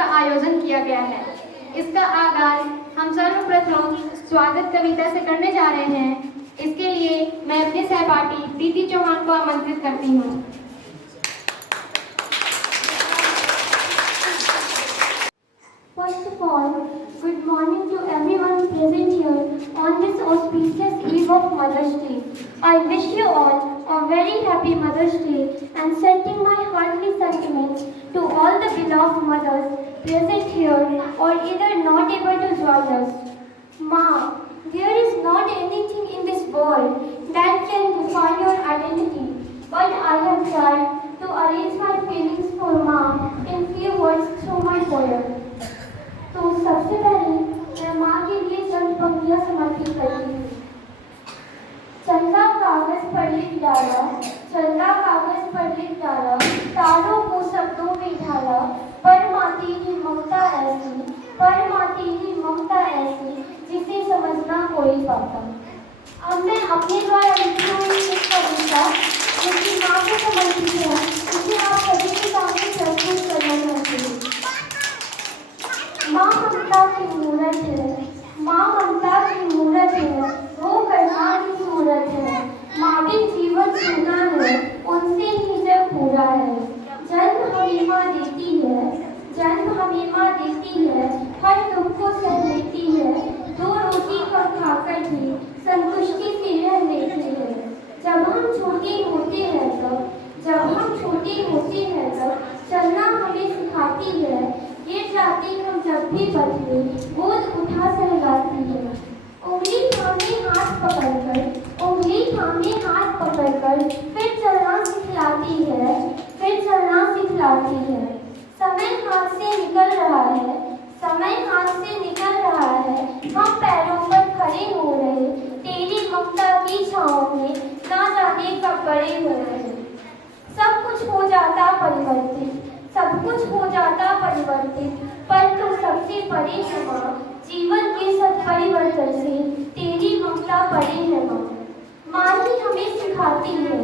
का आयोजन किया गया है। इसका आगाज हम सर्वप्रथम स्वागत कविता से करने जा रहे हैं। इसके लिए मैं अपने सहपाठी प्रीति चौहान को आमंत्रित करती हूँ। First of all, good morning to everyone present here on this auspicious eve of Mother's Day. I wish you all a very happy Mother's Day and sending my heartly sentiments to all the beloved mothers present here or either not able to join us. Ma, there is not anything in this world that can define your identity, but I have tried to arrange my feelings for Ma in few words through my poem. तो सबसे पहले मैं माँ के लिए चंद पंक्तियाँ समर्पित करती हूँ। चंदा कागज पर लिख डाला, चंदा कागज पर लिख डाला, तारों को शब्दों में ढाला, पर माती की ममता ऐसी, पर माती की ममता ऐसी, जिसे समझना कोई पाता। अब मैं अपने द्वारा लिखी हुई एक कविता जो कि माँ को समर्पित है, उसे आप सभी के सामने प्रस्तुत करना चाहती हूँ। माँ ममता की मूरत है, माँ ममता की मूरत है, वो करुणा की सूरत है, माँ बिन जीवन सूना है, उनसे ही जग पूरा है। जन्म हमें माँ देती है, जन्म हमें माँ देती है, हर दुख को सह लेती है, दो रोटी का खाकर भी संतुष्टि से रह लेती है। जब हम छोटे होते हैं तब, जब हम छोटे होते हैं तब चलना हमें सिखाती है, गिर जाते हम जब भी बदले गोद उठा सहलाती है। उंगली थामे हाथ पकड़कर, उंगली थामे हाथ पकड़कर फिर चलना सिखलाती है, फिर चलना सिखलाती है। समय हाथ से निकल रहा है, समय हाथ से निकल रहा है, हम पैरों पर खड़े हो रहे, तेरी ममता की छाँव में ना जाने कब बड़े हो रहे। सब कुछ हो जाता परिवर्तित, सब कुछ हो जाता परिवर्तित, पर तो सबसे परे है माँ, जीवन के सत परिवर्तन से तेरी ममता परे है माँ। माँ ही हमें सिखाती है,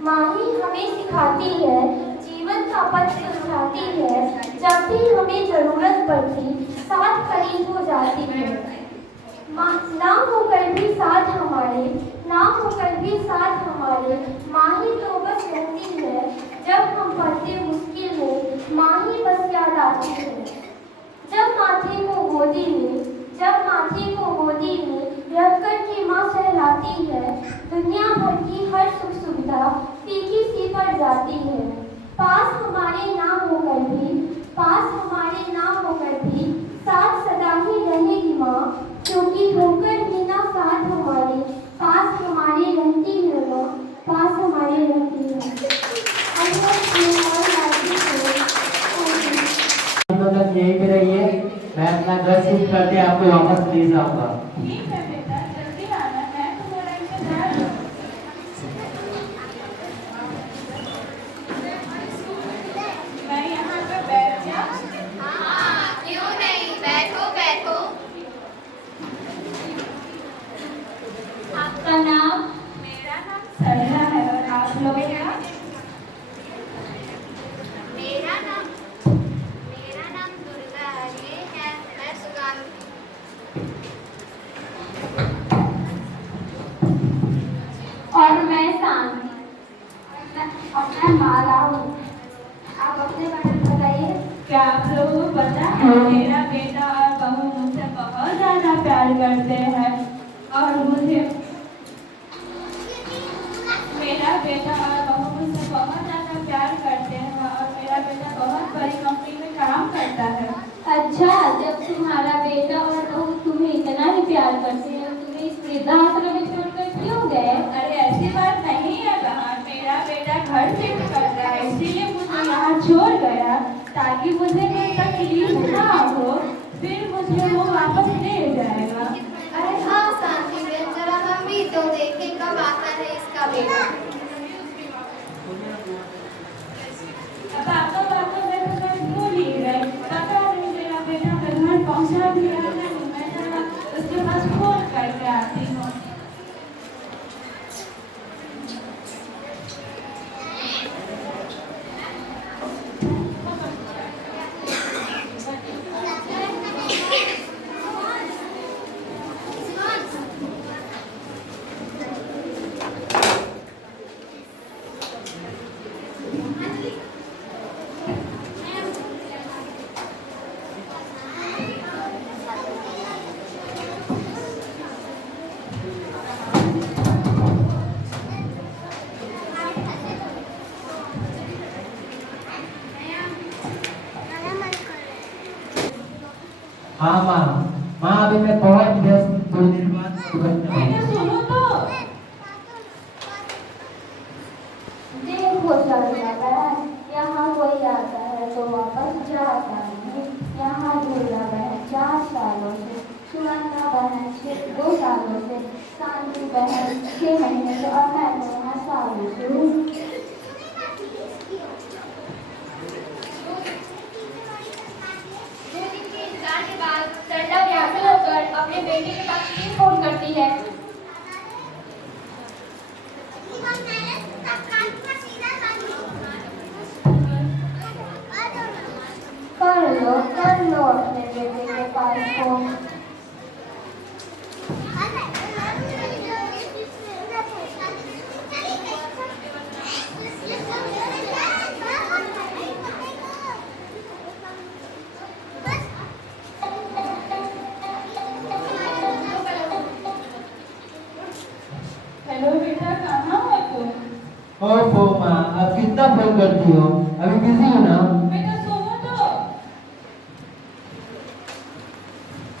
माँ ही हमें सिखाती है, जीवन का पथ सुलझाती है, जब भी हमें जरूरत पड़ती साथ खड़ी हो जाती है। माँ ना होकर भी साथ हमारे, ना होकर भी साथ हमारे, माँ ही तो बस रहती है, जब हम पढ़ते मुश्किल में, माँ ही बस याद आती है। जब माथे को गोदी में, जब माथे को गोदी में रखकर के माँ सहलाती है, दुनिया भर की हर सुख सुविधा फीकी सी पड़ जाती है। पास हमारे ना होकर भी, पास हमारे ना होकर भी साथ सदा ही रहेगी माँ, क्योंकि होकर भी ना साथ हमारे, पास हमारे रहती है माँ, पास हमारे रहती है। तक यहीं पे रहिए, मैं अपना घर शिफ्ट करके आपको वापस ले जाऊंगा। ठीक है बेटा, जल्दी आना, मैं तुम्हारा इंतजार मैं यहाँ पे बैठ जाऊँ? हाँ, क्यों नहीं, बैठो बैठो। आपका नाम? मेरा नाम सरला है और आप लोगों का? मेरा नाम दुर्गा है, ये है मैं सुगांगी। और मैं शांति, और मैं माला हूँ। आप अपने बारे में बताइए। क्या आप लोगों को पता है मेरा बेटा और बहू मुझसे बहुत ज़्यादा प्यार करते हैं और मुझे मेरा बेटा और बहू मुझसे बहुत ज़्यादा प्यार करते हैं और मेरा बेटा बहुत बड़ी कंपनी में काम करता है। अच्छा, जब तुम्हारा बेटा और बहू तुम्हें इतना ही प्यार करते हैं, तुम्हें इस वृद्धाश्रम में छोड़कर क्यों गए? अरे ऐसी बात नहीं है बहन, मेरा बेटा घर शिफ्ट कर रहा है, इसीलिए मुझे यहाँ छोड़ गया ताकि मुझे कोई तकलीफ ना हो, फिर मुझे वो वापस ले जाएगा। अरे हाँ शांति बहन, जरा हम भी तो देखें कब आता है इसका बेटा। बातों में तो मैं भूल ही गई, पता नहीं मेरा बेटा का घर पहुँचा दिया है नहीं, मैं जरा उसके पास फोन करके आती हूँ। हाँ माँ। माँ अभी मैं बहुत व्यस्त, 2 दिन बाद दुबई बेटा सुनो तो। देखो सरला बहन, यहाँ कोई आता है तो वापस जाता नहीं। यहाँ दुर्गा बहन 4 सालों से, सुनंदा बहन 2 सालों से, शांति बहन 6 महीने से और मैं तो यहाँ सालों से हूँ। के बाद सरला व्याकुल होकर अपने बेटे के पास फिर फोन करती है। कर लो अपने बेटे के पास फोन। हेलो बेटा, कहाँ हो तुम? ओहो माँ, अब कितना फोन करती हो? अभी बिजी हो ना? बेटा सुनो तो।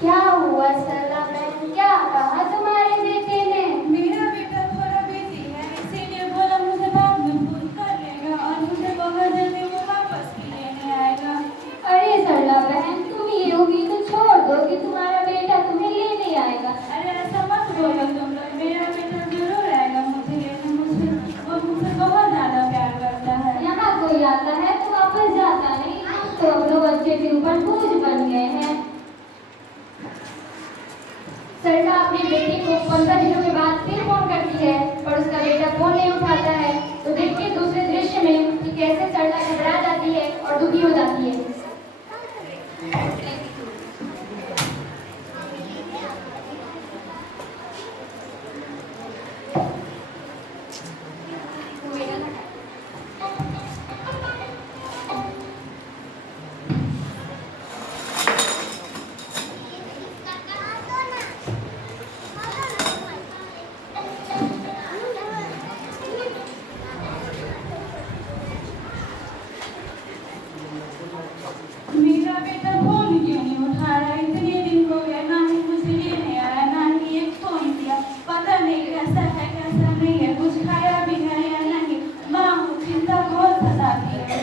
क्या हुआ सरला बहन, क्या कहा तुम्हारे बेटे ने? मेरा बेटा थोड़ा बिजी है, इसीलिए बोला मुझे बाद में फोन कर लेगा और मुझे बहुत जल्दी वो वापस भी लेने आएगा। अरे सरला बहन, तुम ये उम्मीद तो छोड़ दो कि तुम्हारा बेटा तुम्हें लेने आएगा। अरे ऐसा मत बोलो तुम लोग, मेरा बेटा जरूर आएगा मुझे लेने। वो मुझसे बहुत ज्यादा प्यार करता है। यहाँ कोई आता है तो वापस जाता नहीं, तो अब लोग बच्चे के ऊपर बोझ बन गए हैं। सरला अपने बेटे को 15 दिनों के बाद फिर फोन करती है, पर उसका बेटा फोन नहीं उठाता है। तो देखिए दूसरे दृश्य में कि कैसे सरला घबरा जाती है और दुखी हो जाती है। मेरा बेटा फोन क्यों नहीं उठा रहा? इतने दिन हो गए, ना ही मुझे लेने आया, ना ही एक फोन किया। पता नहीं कैसा है कैसा नहीं है, कुछ खाया भी है या नहीं। माँ, चिंता बहुत सताती है।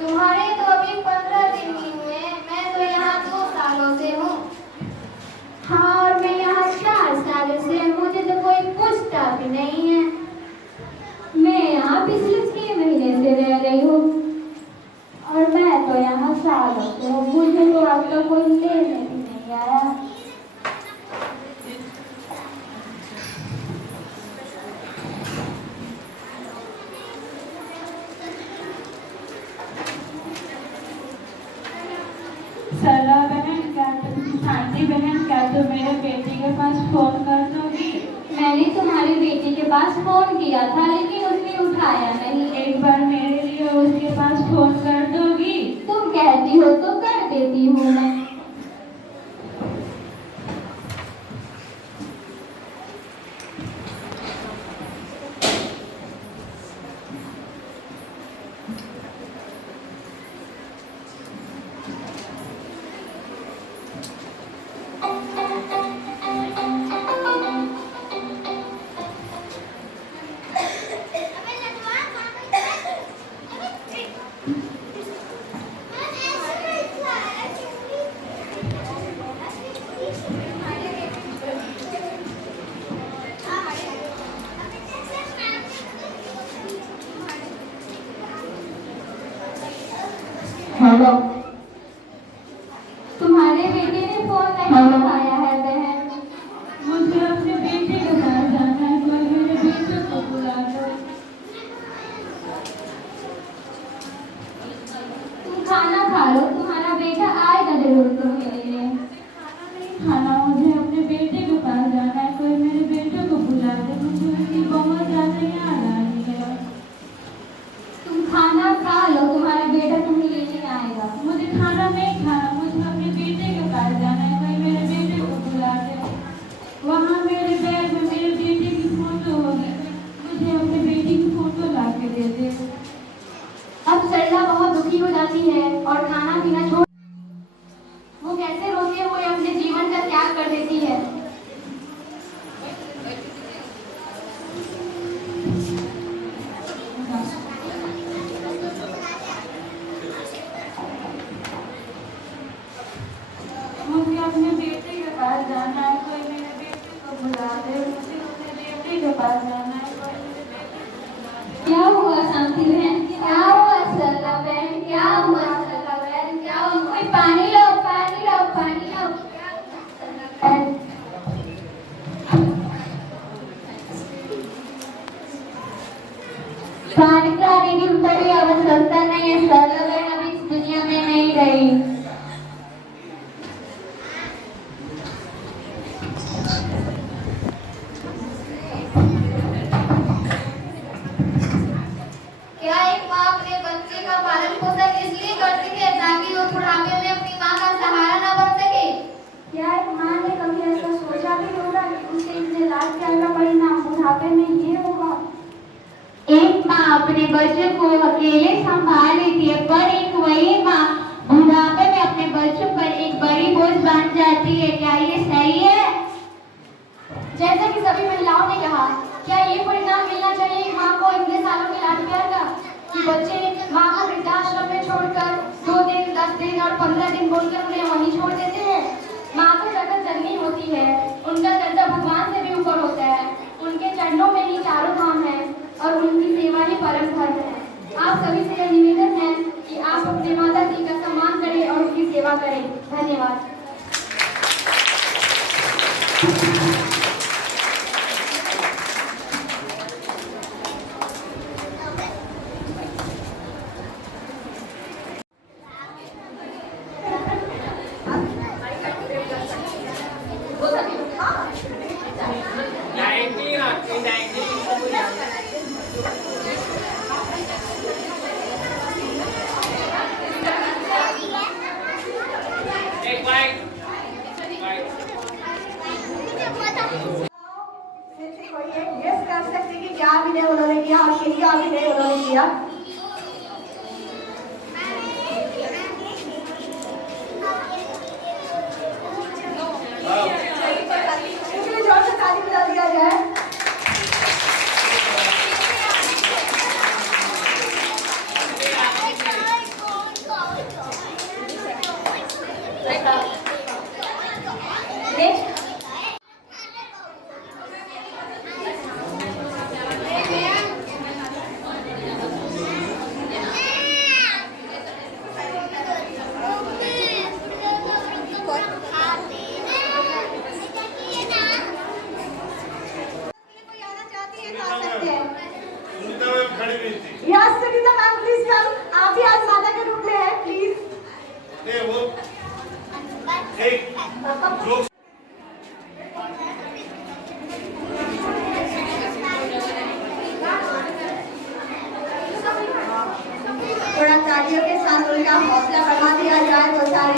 तुम्हारे तो अभी 15 दिन ही हुए, मैं तो यहाँ 2 सालों से हूँ। हाँ, और मैं यहाँ 4 सालों से, मुझे तो कोई पूछता भी नहीं है। मैं यहाँ पिछले 6 महीने से रह रही हूँ और मैं तो यहाँ सालों से हूँ। मुझे तो अब तक कोई लेने भी नहीं आया। सरला बहन, क्या तुम, शांति बहन, क्या तुम मेरे बेटे के पास फोन कर दोगी? मैंने तुम्हारे बेटे के पास फोन किया था, लेकिन उसने उठाया नहीं। एक बार मेरे लिए उसके पास फोन कर दोगी? तुम कहती हो तो कर देती हूँ मैं। हेलो। तुम्हारे बेटे ने फोन नहीं उठाया है बहन। मुझे अपने बेटे के पास जाना है, कोई मेरे बेटे को बुला दो। तुम खाना खा लो, तुम्हारा बेटा आएगा जरूर तुम्हें लेने। खाना, मुझे अपने बेटे के पास जाना है, कोई मेरे बेटे को बुला दे। मुझे उसकी बहुत ज्यादा याद आ रही है। तुम खाना खा लो, तुम्हारा बेटा तुम्हें लेने आएगा। सारी की बड़ी आवश्यकता नहीं है, सरल अभी इस दुनिया में नहीं रही। क्या एक माँ अपने बच्चे का पालन पोषण इसलिए करती है ताकि वो बुढ़ापे में अपनी माँ का सहारा न बन सके? क्या एक माँ ने कभी ऐसा सोचा भी होगा कि उसके इतने लाड प्यार का परिणाम बुढ़ापे में ये होगा? एक माँ अपने बच्चे को अकेले संभाल लेती है, पर एक वही माँ बुढ़ापे में अपने बच्चों पर एक बड़ी बोझ बन जाती है। क्या ये सही है? जैसा कि सभी महिलाओं ने कहा, क्या ये परिणाम मिलना चाहिए एक माँ को इतने सालों के लाड प्यार का, कि बच्चे माँ को वृद्धाश्रम में छोड़कर 2 दिन, 10 दिन और 15 दिन बोलकर उन्हें वहीं छोड़ देते हैं? माँ को जगत जननी होती है, उनका दर्जा भगवान से भी ऊपर होता है। उनके चरणों में ही चारों धाम है और उनकी सेवा ही परम धर्म है। आप सभी से यह निवेदन है कि आप अपने माता जी का सम्मान करें और उनकी सेवा करें। धन्यवाद। कोई एक गेस कर सकते कि क्या अभिनय उन्होंने किया और किसका अभिनय उन्होंने किया? इसलिए जोर से ताली बजा दिया जाए। Yes, Sunita ma'am, please come. आप भी आज माता के रूप में हैं, please. थोड़ा तालियों के साथ उनका हौसला बढ़ा दिया जाए तो सारे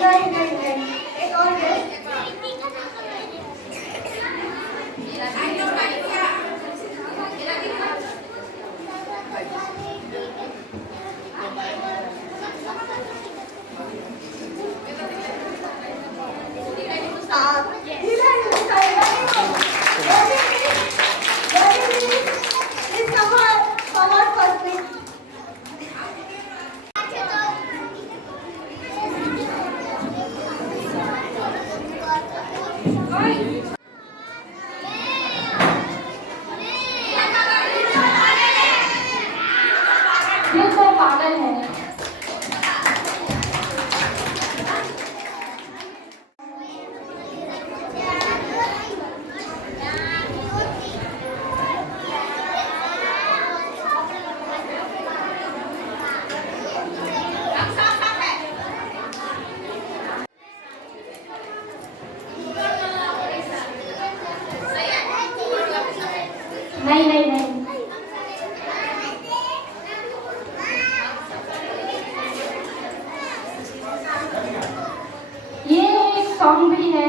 नहीं, एक और गेस्ट। ये तो पागल है। नहीं। ये एक सॉन्ग भी है।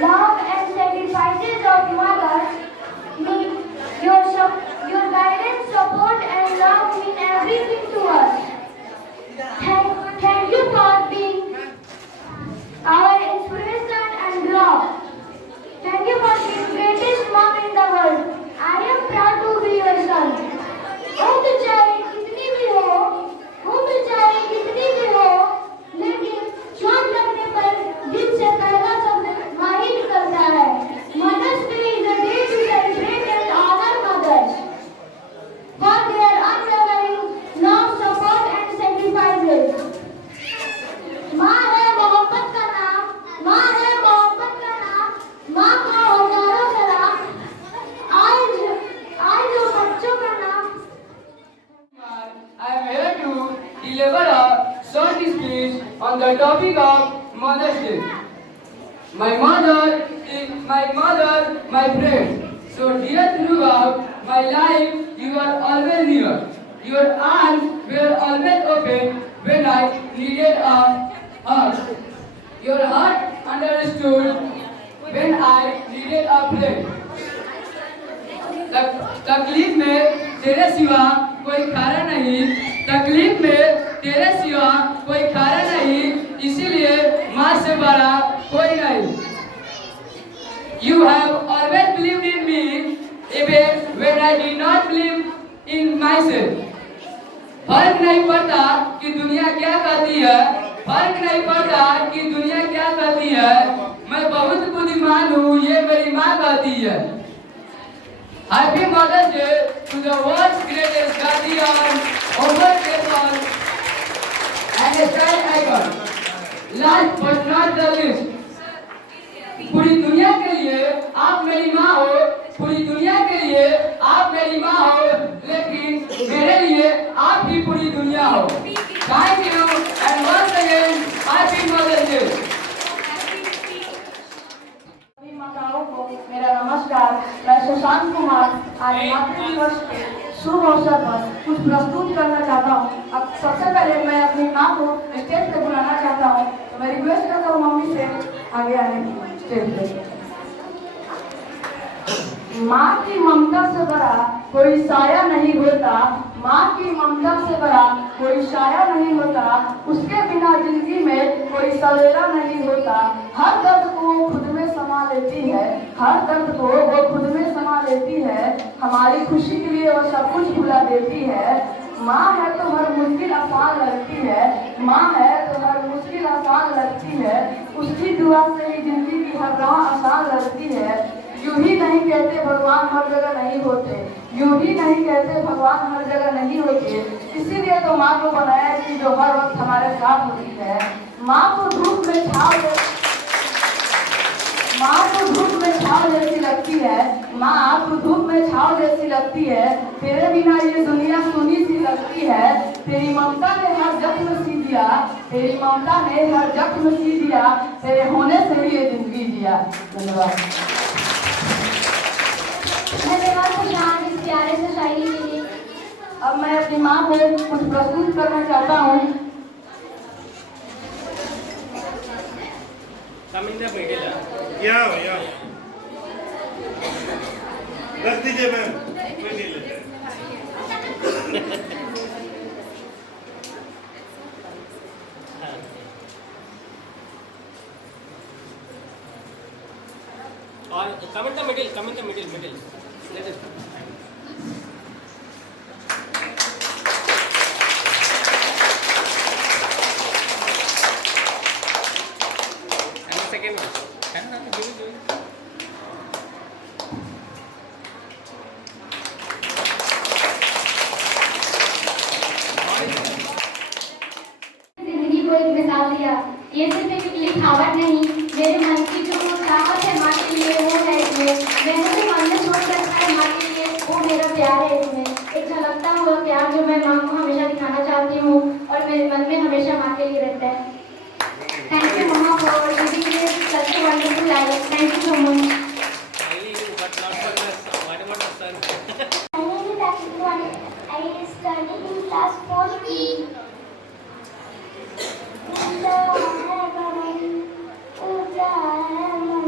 love and sacrifices of mothers mean your guidance, support and love mean everything to us. Thank you for being our inspiration and love. Thank you for being greatest mom in the world. I am proud to be your son. वो बेचारे कितनी भी हो, लेकिन चोट लगने पर दिल से पहला शब्द माँ ही निकलता है. Mother's Day is a day to celebrate and honor mothers for their unwavering love, support and sacrifices. माँ है मोहब्बत का नाम, माँ को हजारों सलाम. आज जो बच्चों का नाम. I am here to deliver a short speech on the topic of Mother's Day. My mother, my friend. So dear throughout my life, you are always near. Your arms were always open when I needed a hug. Your heart understood when I needed a friend. तकलीफ में तेरे सिवा कोई खारा नहीं, तकलीफ में तेरे सिवा कोई खारा नहीं, इसीलिए माँ से बड़ा कोई नहीं. You have always believed in me even when I did not believe in myself. फर्क नहीं पड़ता कि दुनिया क्या कहती है, फर्क नहीं पड़ता कि दुनिया क्या कहती है, मैं बहुत बुद्धिमान हूँ ये मेरी माँ कहती है. Happy Mother's Day to the world's greatest guardian, overtaker, and a child icon. Last but not the least, पूरी दुनिया के लिए आप मेरी माँ हो, पूरी दुनिया के लिए आप मेरी माँ हो, लेकिन मेरे लिए आप ही पूरी दुनिया हो. Thank you and once again Happy Mother's Day. माताओं को मेरा नमस्कार. मैं शशांक कुमार आज मातृ दिवस के शुभ अवसर पर कुछ प्रस्तुत करना चाहता हूँ. अब सबसे पहले मैं अपनी माँ को स्टेज पे बुलाना चाहता हूँ. तो मैं रिक्वेस्ट करता हूँ मम्मी से आगे आने की स्टेज पे. माँ की ममता से बड़ा कोई साया नहीं होता, माँ की ममता से बड़ा कोई साया नहीं होता, उसके बिना जिंदगी में कोई सवेरा नहीं होता. हर दर्द को वो खुद में समा लेती है, हर दर्द को वो खुद में समा लेती है, हमारी खुशी के लिए वो सब कुछ भुला देती है. माँ है तो हर मुश्किल आसान लगती है, माँ है तो हर मुश्किल आसान लगती है, उसकी दुआ से ही जिंदगी की हर राह आसान लगती है. यूं ही नहीं कहते भगवान हर जगह नहीं होते, यूं ही नहीं कहते भगवान हर जगह नहीं होते, इसीलिए तो माँ को बनाया कि जो हर वक्त हमारे साथ होती है. माँ को धूप में छाव जैसी लगती है, माँ को धूप में छाव जैसी लगती है, तेरे बिना ये दुनिया सुनी सी लगती है. तेरी ममता ने हर जख्म सी दिया, तेरी ममता ने हर जख्म सी दिया, तेरे होने से ही ये जिंदगी जिया. धन्यवाद. धन्यवाद खुशान इस प्यारे से शायरी के लिए. अब मैं अपनी माँ को कुछ प्रस्तुत करना चाहता हूँ. या रख दीजिए मैम, कोई नहीं लेते. और come in the middle. Let us. And the second one. Give it. जिंदगी को एक मिसाल दिया. ये सिर्फ एक लिखावट नहीं, मेरे मन की जो चाहत है माँ के लिए वो है इसमें. मैंने भी मन में सोच रखा है माँ के लिए, वो मेरा प्यार है इसमें. एक झलकता हुआ प्यार जो मैं माँ को हमेशा दिखाना चाहती हूँ और मेरे मन में हमेशा माँ के लिए रहता है. Thank you mama for giving me such a wonderful life. Thank you so much. But not for us. What about the son? My name is Akshita. I study in class 4B. ऊंचा है मन, ऊंचा है मन.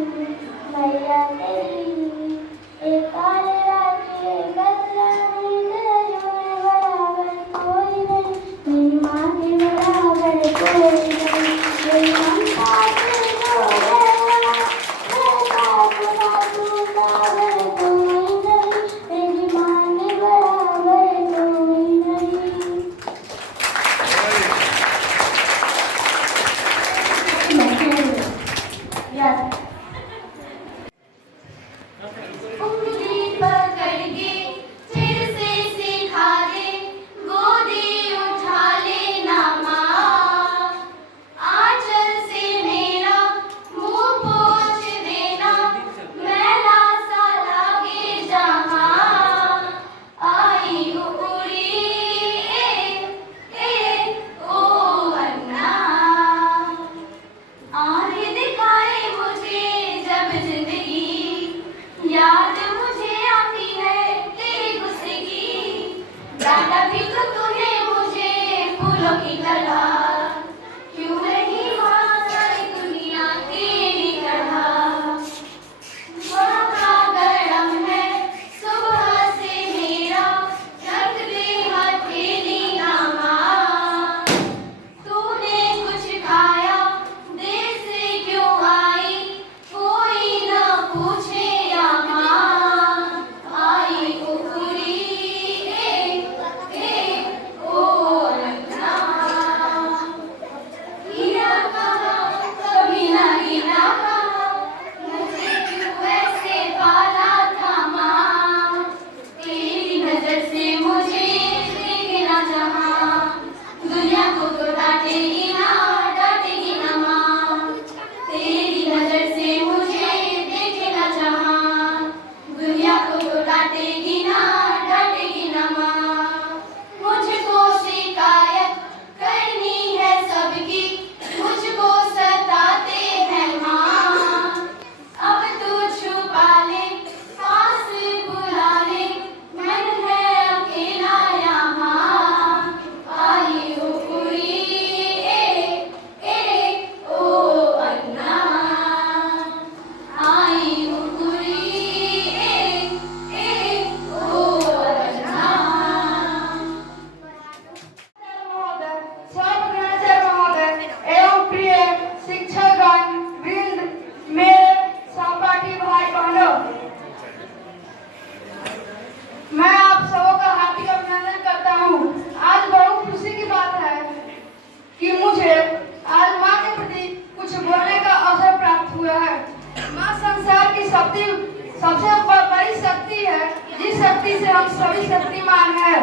सबसे बड़ी शक्ति है, जिस शक्ति से हम सभी शक्तिमान हैं।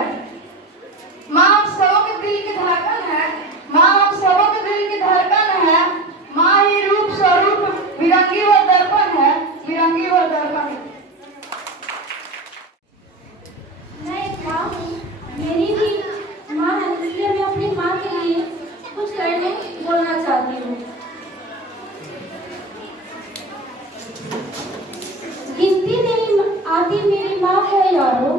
माँ हम सबों के दिल की धड़कन है, माँ हम सबों के दिल की धड़कन है। माँ ही रूप स्वरूप विरंगी व दर्पण है, विरंगी व दर्पण है। मैं एक माँ हूँ, मेरी भी माँ है, इसलिए मैं अपनी माँ के लिए कुछ करने बोलना चाहती हूँ। गिनती नहीं आती मेरी माँ है यारो,